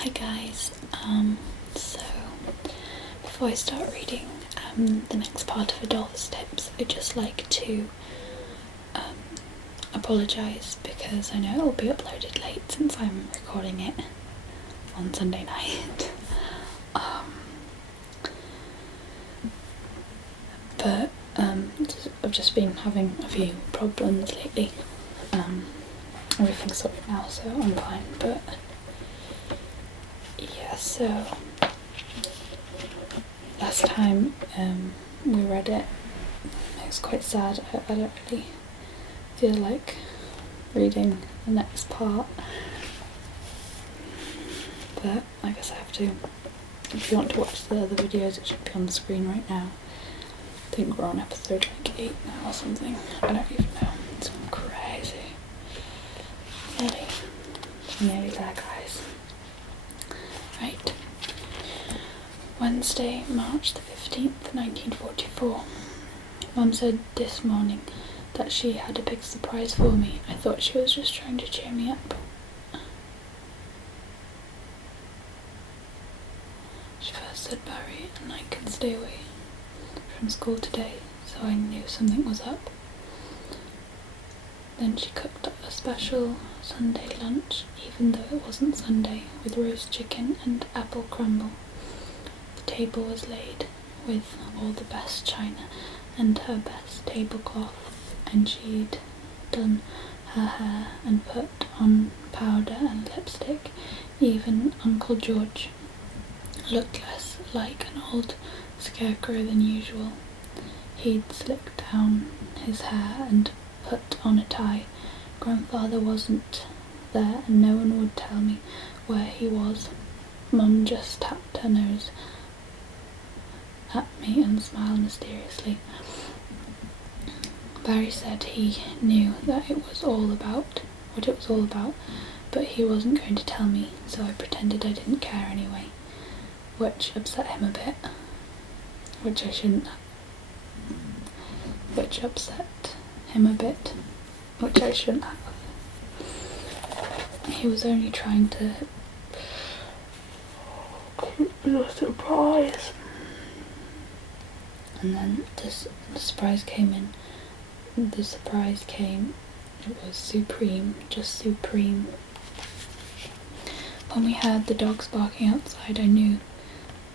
Hi guys, so before I start reading the next part of Adolphus tips, I'd just like to apologise because I know it will be uploaded late since I'm recording it on Sunday night. But I've just been having a few problems lately. Everything's sorted now, so I'm fine, but yeah, so last time we read it, it was quite sad. I don't really feel like reading the next part, but I guess I have to. If you want to watch the other videos, it should be on the screen right now. I think we're on episode like 8 now or something. I don't even know. It's crazy. Nearly there, guys. Right. Wednesday, March the 15th, 1944. Mum said this morning that she had a big surprise for me. I thought she was just trying to cheer me up. She first said Barry and I could stay away from school today, so I knew something was up. Then she cooked up a special Sunday lunch, even though it wasn't Sunday, with roast chicken and apple crumble. The table was laid with all the best china and her best tablecloth, and she'd done her hair and put on powder and lipstick. Even Uncle George looked less like an old scarecrow than usual. He'd slicked down his hair and put on a tie. Grandfather wasn't there and no one would tell me where he was. Mum just tapped her nose at me and smiled mysteriously. Barry said he knew that what it was all about, but he wasn't going to tell me, so I pretended I didn't care anyway, which upset him a bit, which I shouldn't have. He was only trying to keep me a surprise. And then the surprise came in. The surprise came. It was supreme, just supreme. When we heard the dogs barking outside, I knew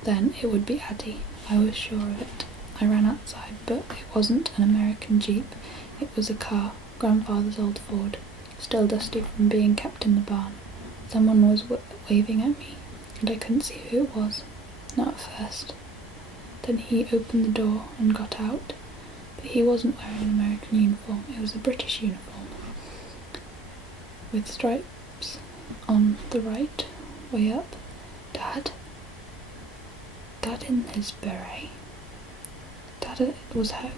then it would be Addie. I was sure of it. I ran outside, but it wasn't an American Jeep. It was a car, Grandfather's old Ford, still dusty from being kept in the barn. Someone was waving at me, and I couldn't see who it was, not at first. Then he opened the door and got out, but he wasn't wearing an American uniform. It was a British uniform, with stripes on the right way up. Dad in his beret. Dad was home.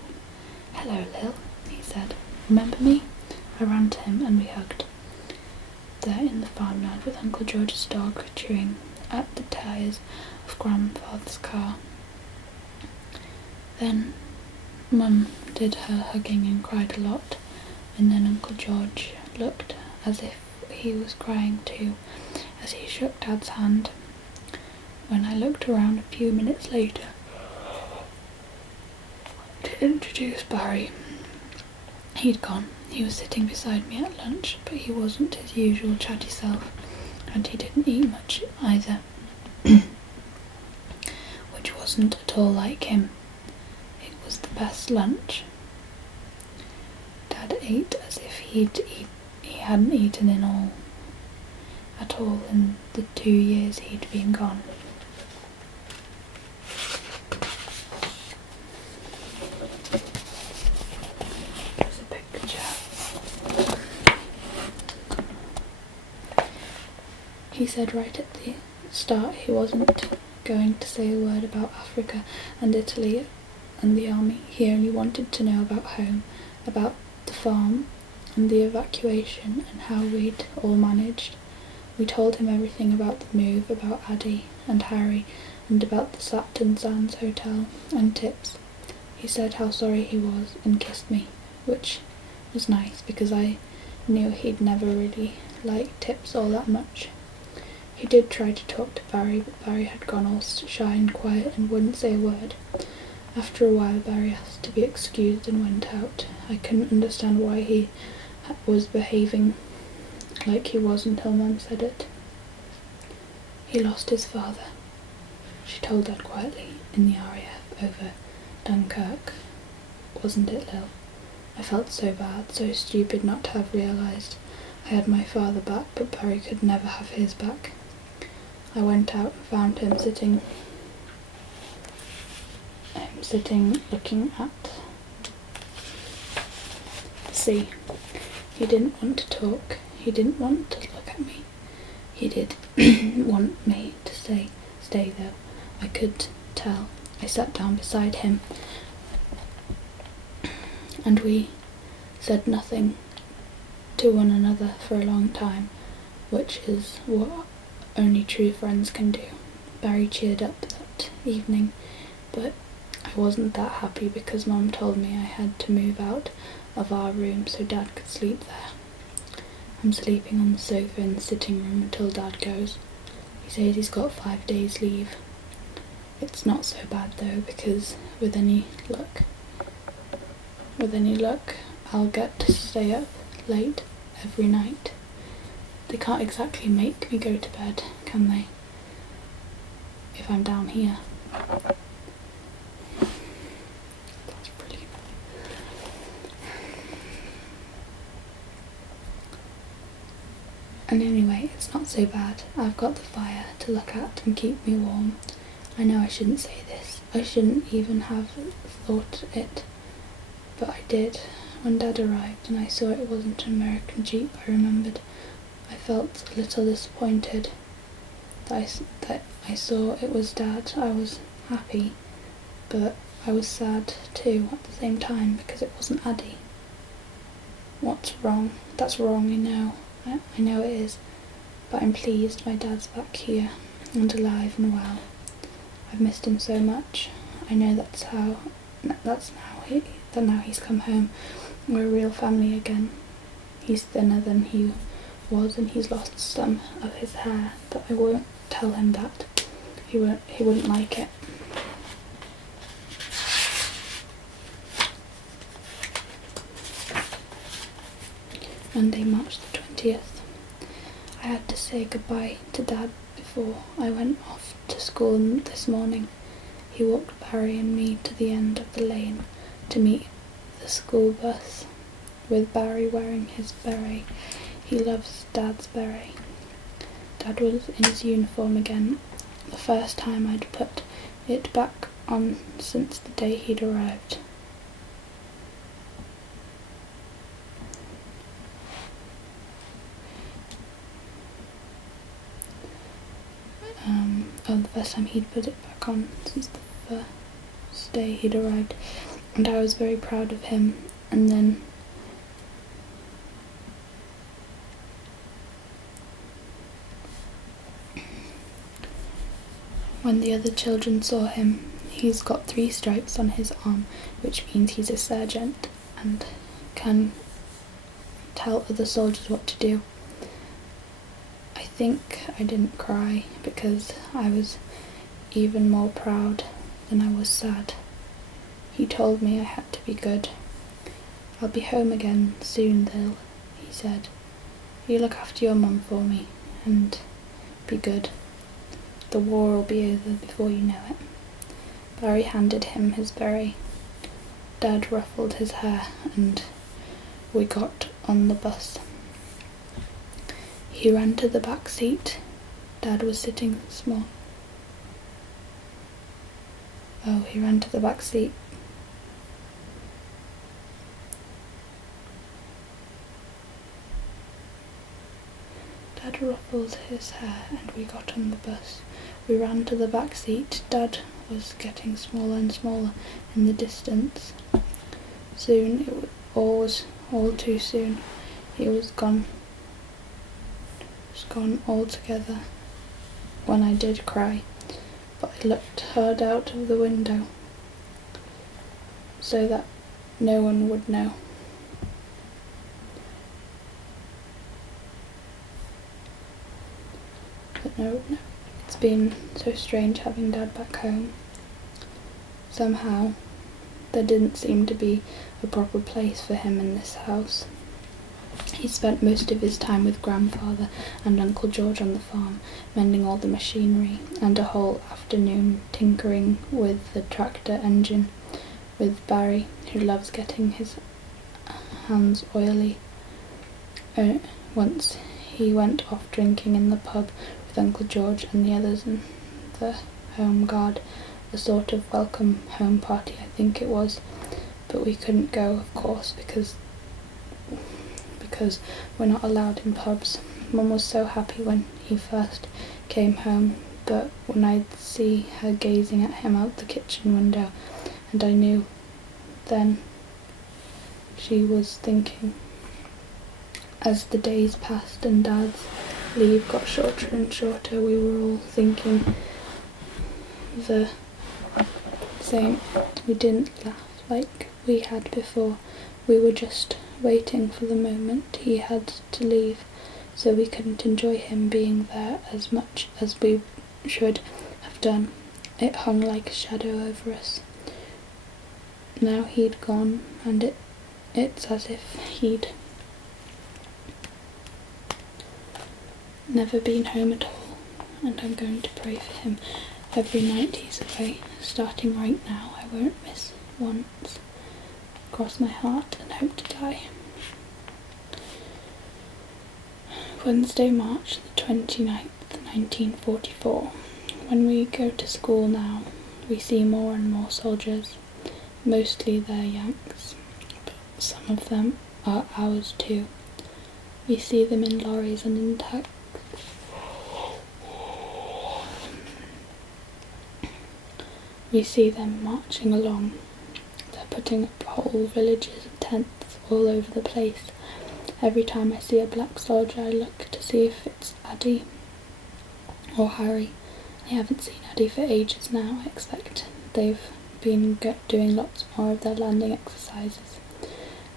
"Hello, Lil," he said. "Remember me?" I ran to him and we hugged. There in the farmyard with Uncle George's dog chewing at the tyres of Grandfather's car. Then Mum did her hugging and cried a lot, and then Uncle George looked as if he was crying too, as he shook Dad's hand. When I looked around a few minutes later to introduce Barry, he'd gone. He was sitting beside me at lunch, but he wasn't his usual chatty self, and he didn't eat much either, which wasn't at all like him. It was the best lunch. Dad ate as if he hadn't eaten at all in the 2 years he'd been gone. There's a picture. He said right at the start he wasn't going to say a word about Africa and Italy and the army. He only wanted to know about home, about the farm and the evacuation and how we'd all managed. We told him everything about the move, about Addie and Harry, and about the Slapton Sands Hotel and Tips. He said how sorry he was and kissed me, which was nice because I knew he'd never really liked Tips all that much. He did try to talk to Barry, but Barry had gone all shy and quiet and wouldn't say a word. After a while, Barry asked to be excused and went out. I couldn't understand why he was behaving like he was until Mum said it. He lost his father, she told Dad quietly, in the RAF over Dunkirk. Wasn't it, Lil? I felt so bad, so stupid not to have realised I had my father back, but Barry could never have his back. I went out and found him sitting looking at the sea. He didn't want to talk, he didn't want to look at me. He did want me to stay though. I could tell. I sat down beside him and we said nothing to one another for a long time, which is what only true friends can do. Barry cheered up that evening, but I wasn't that happy because Mum told me I had to move out of our room so Dad could sleep there. I'm sleeping on the sofa in the sitting room until Dad goes. He says he's got 5 days leave. It's not so bad though, because with any luck, I'll get to stay up late every night. They can't exactly make me go to bed, can they? If I'm down here. That's brilliant. And anyway, it's not so bad. I've got the fire to look at and keep me warm. I know I shouldn't say this. I shouldn't even have thought it. But I did. When Dad arrived and I saw it wasn't an American Jeep, I remembered. I felt a little disappointed that I saw it was Dad. I was happy, but I was sad too at the same time because it wasn't Addy. What's wrong? That's wrong, I know. I know it is. But I'm pleased my Dad's back here and alive and well. I've missed him so much. I know now he's come home. We're a real family again. He's thinner than he was and he's lost some of his hair, but I won't tell him that. He wouldn't like it. Monday, March the 20th. I had to say goodbye to Dad before I went off to school this morning. He walked Barry and me to the end of the lane to meet the school bus, with Barry wearing his beret. He loves Dad's beret. Dad was in his uniform again, the first time I'd put it back on since the day he'd arrived. The first time he'd put it back on since the first day he'd arrived, and I was very proud of him. And then when the other children saw him, he's got 3 stripes on his arm, which means he's a sergeant and can tell other soldiers what to do. I think I didn't cry because I was even more proud than I was sad. He told me I had to be good. I'll be home again soon, Lil, he said. You look after your mum for me and be good. The war will be over before you know it. Barry handed him his beret. Dad ruffled his hair and we got on the bus. He ran to the back seat. Dad was sitting small. He ran to the back seat. Dad ruffled his hair and we got on the bus. We ran to the back seat. Dad was getting smaller and smaller in the distance. Soon, all too soon, he was gone. Gone altogether. When I did cry, but I looked hard out of the window so that no one would know. But No. It's been so strange having Dad back home. Somehow, there didn't seem to be a proper place for him in this house. He spent most of his time with Grandfather and Uncle George on the farm, mending all the machinery, and a whole afternoon tinkering with the tractor engine with Barry, who loves getting his hands oily. Once he went off drinking in the pub with Uncle George and the others in the home guard, a sort of welcome home party I think it was, but we couldn't go, of course, because we're not allowed in pubs. Mum was so happy when he first came home, but when I'd see her gazing at him out the kitchen window, and I knew then she was thinking. As the days passed and Dad's leave got shorter and shorter, we were all thinking the same. We didn't laugh like we had before. We were just waiting for the moment he had to leave, so we couldn't enjoy him being there as much as we should have done. It hung like a shadow over us. Now he'd gone, and it's as if he'd never been home at all, and I'm going to pray for him every night he's away. Starting right now, I won't miss once. Cross my heart and hope to die. Wednesday, March the 29th, 1944. When we go to school now, we see more and more soldiers. Mostly they're Yanks, but some of them are ours too. We see them in lorries and in taxis. We see them marching along. They're putting up whole villages of tents all over the place. Every time I see a black soldier, I look to see if it's Addie or Harry. I haven't seen Addie for ages now. I expect they've been doing lots more of their landing exercises.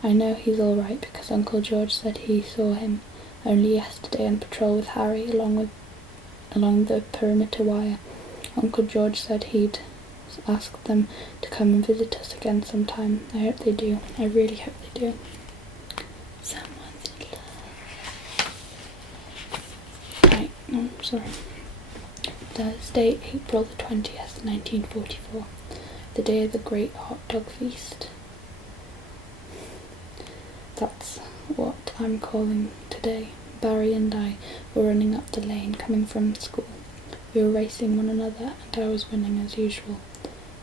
I know he's all right because Uncle George said he saw him only yesterday on patrol with Harry along the perimeter wire. Uncle George said he'd ask them to come and visit us again sometime. I hope they do. I really hope they do. Someone's in love. Right, no, sorry. Thursday, April the 20th, 1944. The day of the great hot dog feast. That's what I'm calling today. Barry and I were running up the lane coming from school. We were racing one another and I was winning as usual.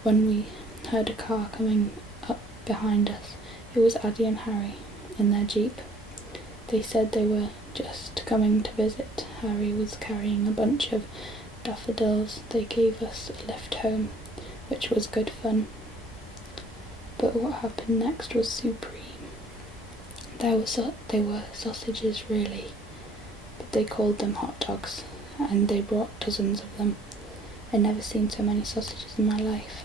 When we heard a car coming up behind us, it was Addie and Harry in their jeep. They said they were just coming to visit. Harry was carrying a bunch of daffodils. They gave us a lift home, which was good fun. But what happened next was supreme. They were sausages really, but they called them hot dogs, and they brought dozens of them. I'd never seen so many sausages in my life.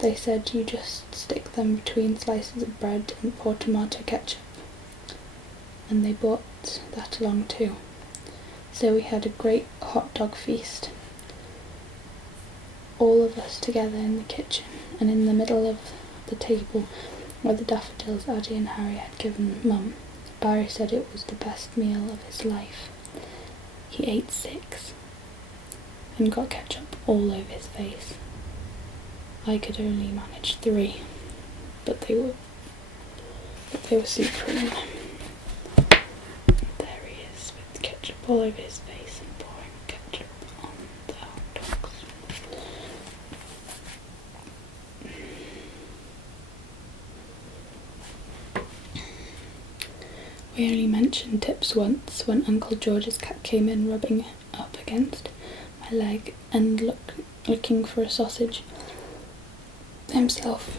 They said you just stick them between slices of bread and pour tomato ketchup, and they brought that along too. So we had a great hot dog feast. All of us together in the kitchen, and in the middle of the table were the daffodils Addie and Harry had given Mum. Barry said it was the best meal of his life. He ate 6 and got ketchup all over his face. I could only manage 3, but they were supreme. There he is with ketchup all over his face and pouring ketchup on the hot dogs. We only mentioned tips once when Uncle George's cat came in rubbing up against my leg and looking for a sausage himself.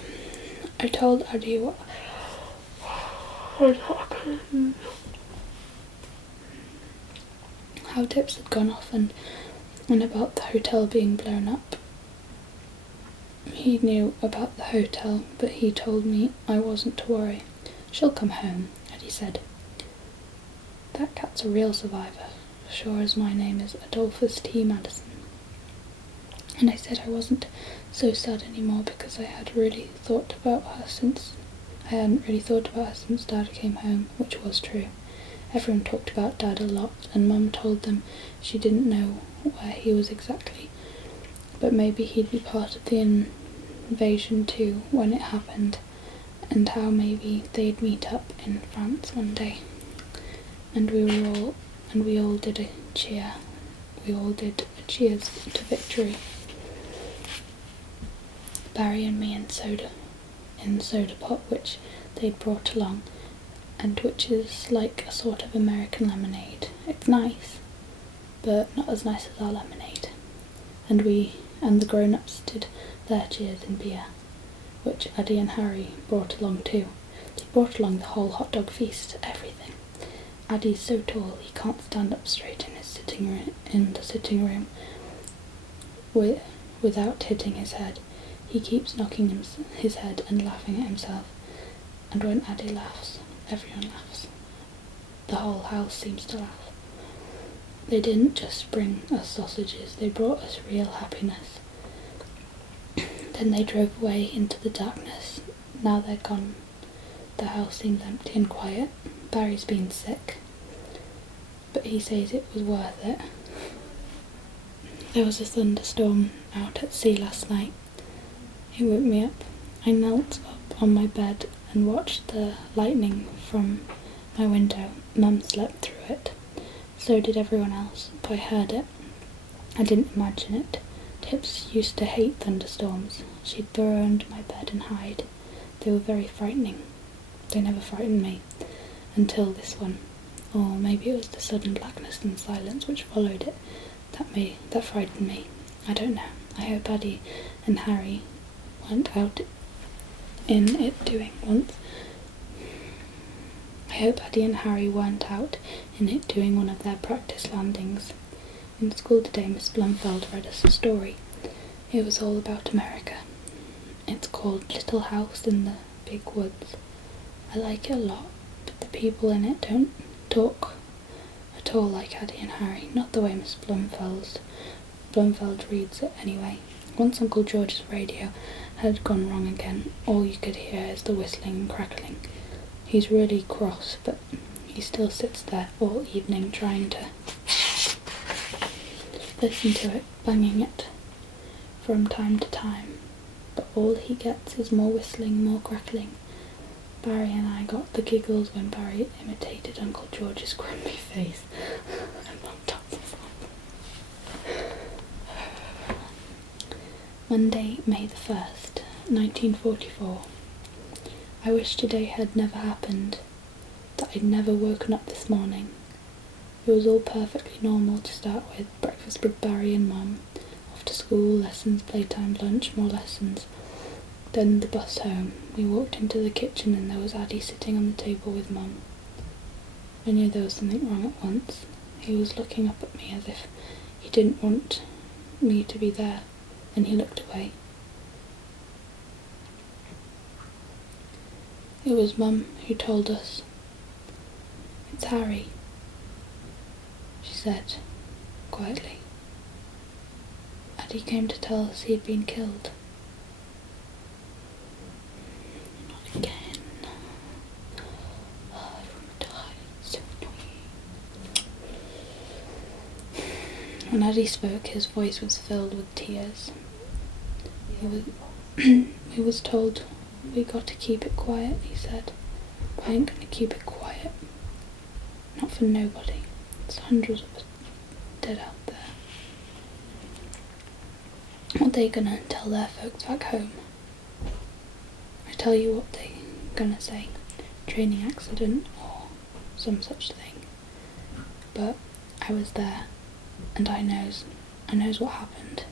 I told Addie what had happened, how tips had gone off and about the hotel being blown up. He knew about the hotel, but he told me I wasn't to worry. She'll come home, Addie said. That cat's a real survivor. sure as my name is Adolphus T. Madison. And I said I wasn't so sad anymore because I hadn't really thought about her since Dad came home, which was true. Everyone talked about Dad a lot, and Mum told them she didn't know where he was exactly, but maybe he'd be part of the invasion too when it happened, and how maybe they'd meet up in France one day. And we all did a cheer. We all did a cheers to victory. Barry and me in soda pop, which they'd brought along, and which is like a sort of American lemonade. It's nice, but not as nice as our lemonade. And the grown-ups did their cheers in beer, which Addie and Harry brought along too. They brought along the whole hot dog feast, everything. Addie's so tall he can't stand up straight in the sitting room without hitting his head. He keeps knocking his head and laughing at himself, and when Addie laughs, everyone laughs. The whole house seems to laugh. They didn't just bring us sausages, they brought us real happiness. Then they drove away into the darkness. Now they're gone. The house seems empty and quiet. Barry's been sick, but he says it was worth it. There was a thunderstorm out at sea last night. It woke me up. I knelt up on my bed and watched the lightning from my window. Mum slept through it. So did everyone else, but I heard it. I didn't imagine it. Tips used to hate thunderstorms. She'd burrow under my bed and hide. They were very frightening. They never frightened me, until this one. Or maybe it was the sudden blackness and silence which followed it that frightened me. I don't know. I hope Addie and Harry weren't out in it doing one of their practice landings. In school today, Miss Blumfeld read us a story. It was all about America. It's called Little House in the Big Woods. I like it a lot, but the people in it don't talk at all like Addie and Harry, not the way Miss Blumfeld reads it anyway. Once Uncle George's radio had gone wrong again. All you could hear is the whistling and crackling. He's really cross, but he still sits there all evening trying to listen to it, banging it from time to time. But all he gets is more whistling, more crackling. Barry and I got the giggles when Barry imitated Uncle George's grumpy face. Monday, May the 1st, 1944. I wish today had never happened, that I'd never woken up this morning. It was all perfectly normal to start with, breakfast with Barry and Mum, off to school, lessons, playtime, lunch, more lessons. Then the bus home. We walked into the kitchen and there was Addie sitting on the table with Mum. I knew there was something wrong at once. He was looking up at me as if he didn't want me to be there, and he looked away. It was Mum who told us. "It's Harry," she said, quietly. Addie came to tell us he had been killed. Not again. Oh, everyone died. So annoying. When Addie spoke, his voice was filled with tears. He was told, "We got to keep it quiet," he said. "I ain't gonna keep it quiet. Not for nobody. There's hundreds of us dead out there. What they gonna tell their folks back home? I tell you what they gonna say. Training accident or some such thing. But I was there, and I knows what happened.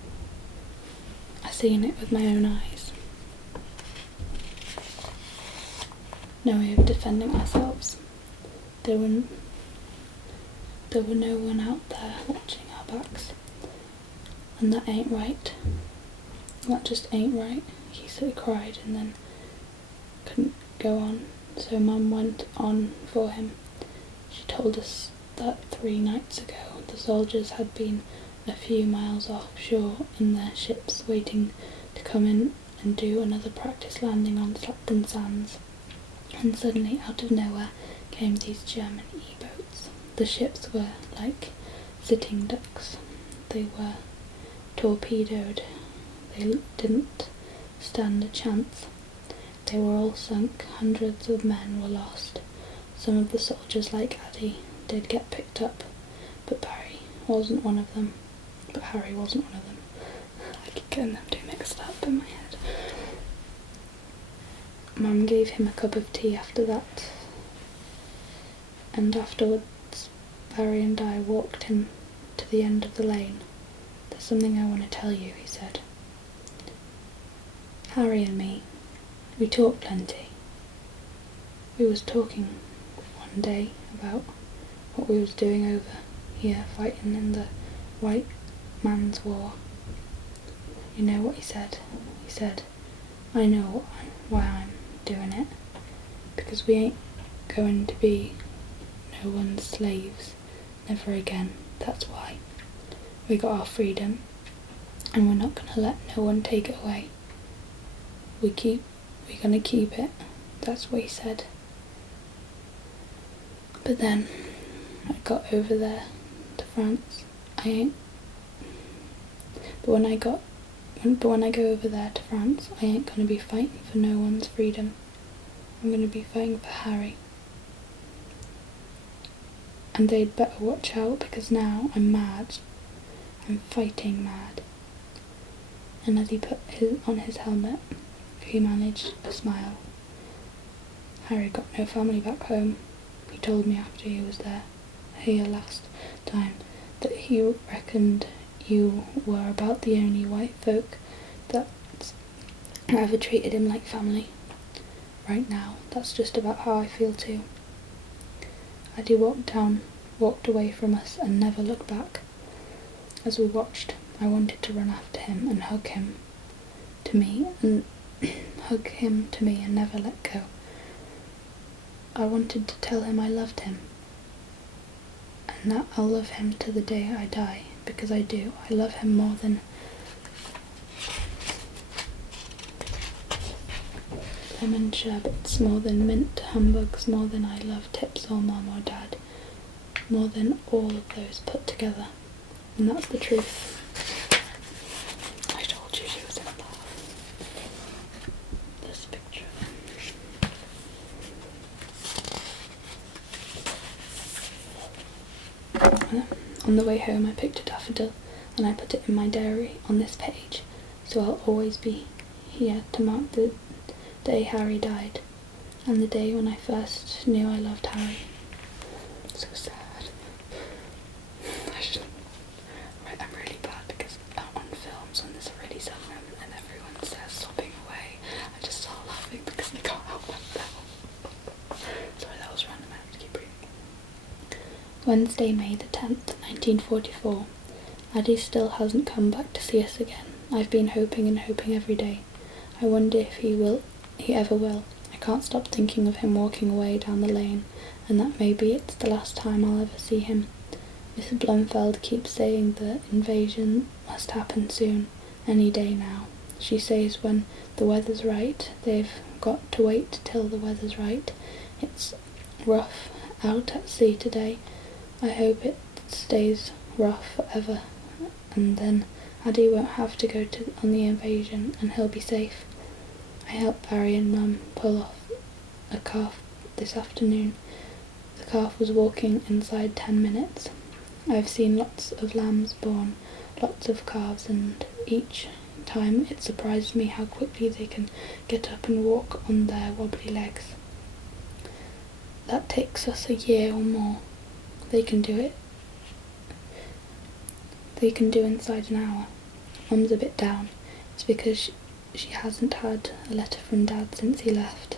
I seen it with my own eyes. No way of defending ourselves. There were no one out there watching our backs. And that ain't right. That just ain't right." He cried and then couldn't go on, so Mum went on for him. She told us that 3 nights ago The soldiers had been a few miles offshore in their ships waiting to come in and do another practice landing on Clapton Sands, and suddenly out of nowhere came these German E-boats. The ships were like sitting ducks. They were torpedoed. They didn't stand a chance. They were all sunk. Hundreds of men were lost. Some of the soldiers, like Addy, did get picked up, but Harry wasn't one of them. I keep getting them two mixed up in my head. Mum gave him a cup of tea after that, and afterwards Barry and I walked him to the end of the lane. "There's something I want to tell you," he said. "Harry and me, we talk plenty. We was talking one day about what we was doing over here fighting in the white man's war. You know what he said? He said, 'I know why I'm doing it, because we ain't going to be no one's slaves, never again. That's why. We got our freedom, and we're not gonna let no one take it away. We're gonna keep it.' That's what he said. But then I got over there to France. But when I go over there to France, I ain't gonna be fighting for no one's freedom. I'm gonna be fighting for Harry. And they'd better watch out, because now I'm mad. I'm fighting mad." And as he put on his helmet, he managed a smile. "Harry got no family back home. He told me after he was here last time that he reckoned you were about the only white folk that ever treated him like family. Right now, that's just about how I feel too." Addy walked away from us and never looked back. As we watched, I wanted to run after him and hug him to me and never let go. I wanted to tell him I loved him, and that I'll love him to the day I die, because I do. I love him more than lemon sherbets, more than mint humbugs, more than I love Tips or Mum or Dad, more than all of those put together. And that's the truth. I told you she was in love. This picture. On the way home I picked a daffodil and I put it in my diary on this page, so I'll always be here to mark the day Harry died, and the day when I first knew I loved Harry. So sad. I'm really bad because on films when there's a really sad moment and everyone starts sobbing away, I just start laughing because I can't help myself. Sorry, that was random, I have to keep reading. Wednesday, May the 10th, 1944. Addy still hasn't come back to see us again. I've been hoping and hoping every day. I wonder if he ever will. I can't stop thinking of him walking away down the lane, and that maybe it's the last time I'll ever see him. Mrs. Blumfeld keeps saying the invasion must happen soon, any day now. She says when the weather's right. They've got to wait till the weather's right. It's rough out at sea today. I hope it stays rough forever, and then Addy won't have to go on the invasion, and he'll be safe. I helped Barry and Mum pull off a calf this afternoon. The calf was walking inside 10 minutes. I've seen lots of lambs born, lots of calves, and each time it surprises me how quickly they can get up and walk on their wobbly legs. That takes us a year or more. They can do it. They can do inside an hour. Mum's a bit down. It's because she hasn't had a letter from Dad since he left.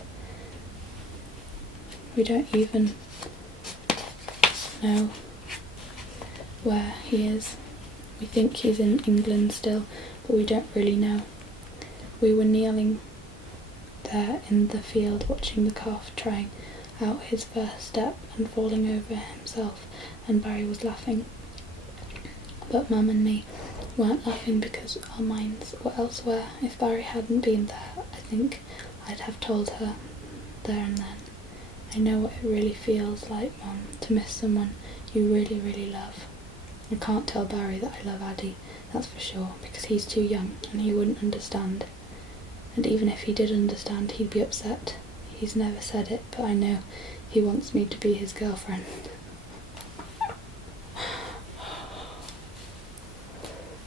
We don't even know where he is. We think he's in England still, but we don't really know. We were kneeling there in the field watching the calf trying out his first step and falling over himself, and Barry was laughing. But Mum and me weren't laughing because our minds were elsewhere. If Barry hadn't been there, I think I'd have told her there and then. I know what it really feels like, Mum, to miss someone you really, really love. I can't tell Barry that I love Addy, that's for sure, because he's too young and he wouldn't understand. And even if he did understand, he'd be upset. He's never said it, but I know he wants me to be his girlfriend.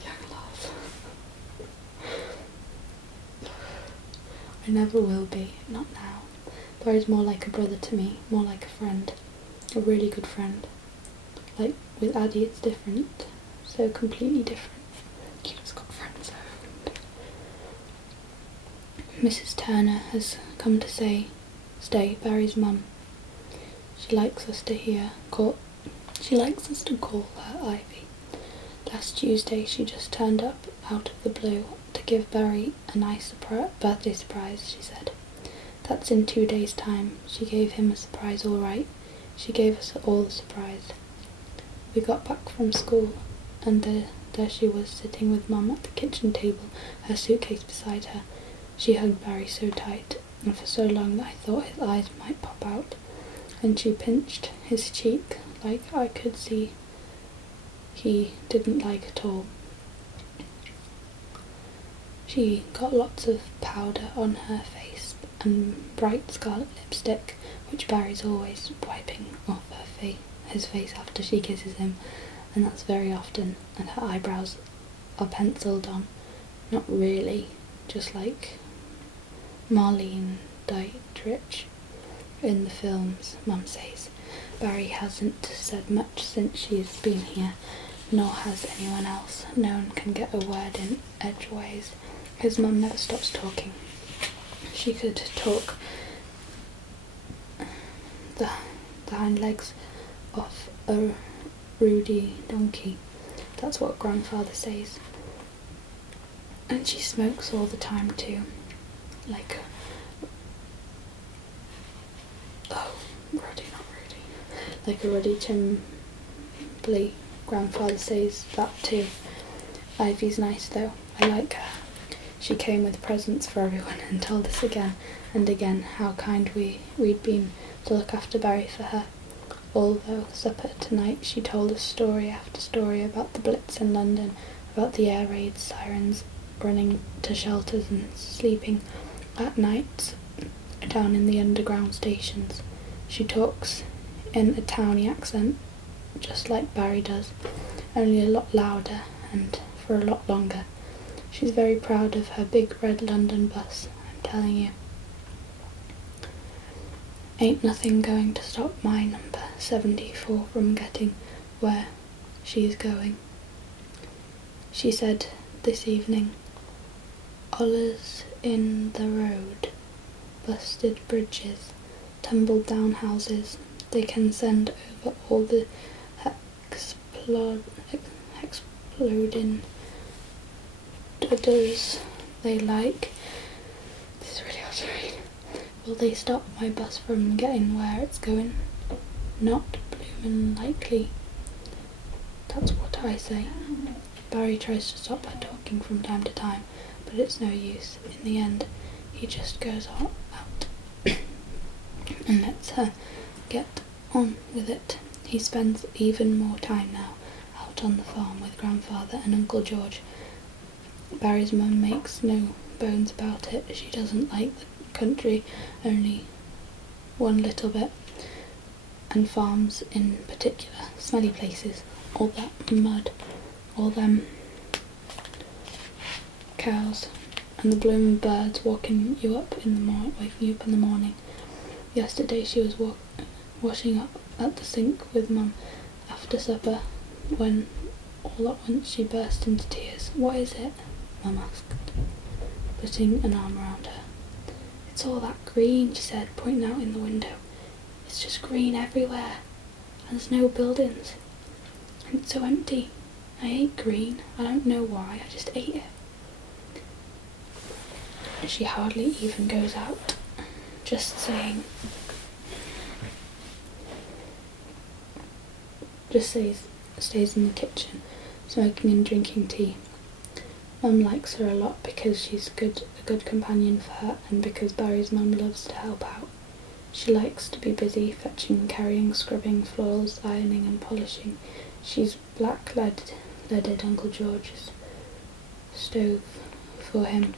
Young love. I never will be, not now. Barry's more like a brother to me, more like a friend. A really good friend. Like, with Addy it's different. So completely different. You just got friends there. Mrs. Turner has come to stay, Barry's mum. She likes us to call her Ivy. Last Tuesday she just turned up out of the blue to give Barry a nice birthday surprise, she said. That's in 2 days' time. She gave him a surprise all right. She gave us all the surprise. We got back from school and there she was sitting with Mum at the kitchen table, her suitcase beside her. She hugged Barry so tight and for so long that I thought his eyes might pop out, and she pinched his cheek like I could see he didn't like at all. She got lots of powder on her face and bright scarlet lipstick, which Barry's always wiping off his face after she kisses him, and that's very often, and her eyebrows are penciled on. Not really, just like Marlene Dietrich in the films, Mum says. Barry hasn't said much since she's been here, nor has anyone else. No one can get a word in edgeways. His mum never stops talking. She could talk the hind legs off a ruddy donkey. That's what grandfather says. And she smokes all the time too. Like like a ruddy chimbly. Grandfather says that too. Ivy's nice though. I like her. She came with presents for everyone and told us again and again how kind we'd been to look after Barry for her. Although supper tonight she told us story after story about the Blitz in London, about the air raid sirens running to shelters and sleeping at night down in the underground stations. She talks in a towny accent, just like Barry does, only a lot louder and for a lot longer. She's very proud of her big red London bus, I'm telling you. Ain't nothing going to stop my number 74 from getting where she's going. She said this evening, Ollers in the road, busted bridges, tumbled down houses, they can send over all the exploding dudders they like. This is really hard to read. Will they stop my bus from getting where it's going? Not bloomin' likely. That's what I say. Barry tries to stop her talking from time to time, but it's no use. In the end, he just goes out and lets her get on with it. He spends even more time now out on the farm with grandfather and Uncle George. Barry's mum makes no bones about it. She doesn't like the country, only one little bit, and farms in particular, smelly places, all that mud, all them cows, and the blooming birds waking you up in the morning. Yesterday she was washing up at the sink with Mum after supper, when all at once she burst into tears. What is it? Mum asked, putting an arm around her. It's all that green, she said, pointing out in the window. It's just green everywhere, and there's no buildings, and it's so empty. I hate green. I don't know why, I just ate it. She hardly even goes out, just stays in the kitchen smoking and drinking tea. Mum likes her a lot because she's a good companion for her, and because Barry's mum loves to help out. She likes to be busy, fetching, carrying, scrubbing floors, ironing and polishing. She's black-leaded Uncle George's stove for him,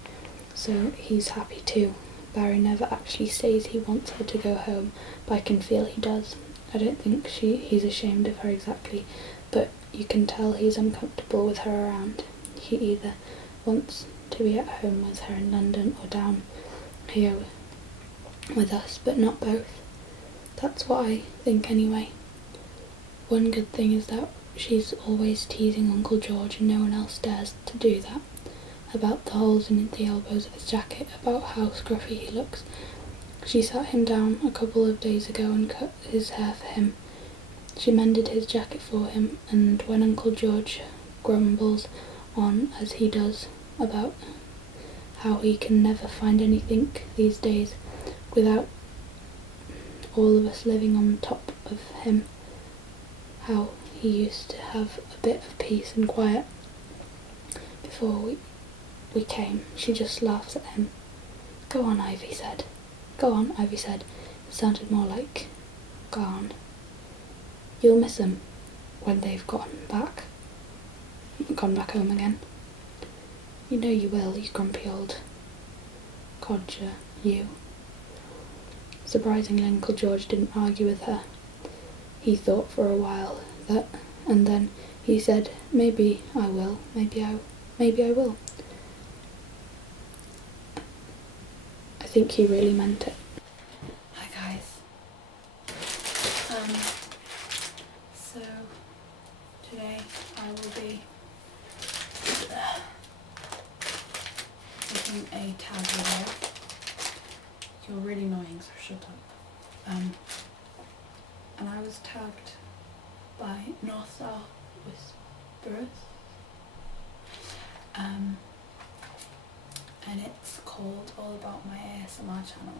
so he's happy too. Barry never actually says he wants her to go home, but I can feel he does. I don't think he's ashamed of her exactly, but you can tell he's uncomfortable with her around. He either wants to be at home with her in London or down here with us, but not both. That's what I think anyway. One good thing is that she's always teasing Uncle George, and no one else dares to do that. About the holes in the elbows of his jacket, about how scruffy he looks. She sat him down a couple of days ago and cut his hair for him. She mended his jacket for him, and when Uncle George grumbles on, as he does, about how he can never find anything these days without all of us living on top of him, how he used to have a bit of peace and quiet before we came, she just laughs at him. Go on, Ivy said. Go on, Ivy said. It sounded more like gone. You'll miss 'em when they've gone back home again. You know you will, you grumpy old codger, you. Surprisingly, Uncle George didn't argue with her. He thought for a while, and then he said, maybe I will, maybe I will. I think he really meant it. Hi guys. So today I will be making a tag video. You're really annoying, so shut up. And I was tagged by North Star Whisperers. And it's called All About My ASMR Channel.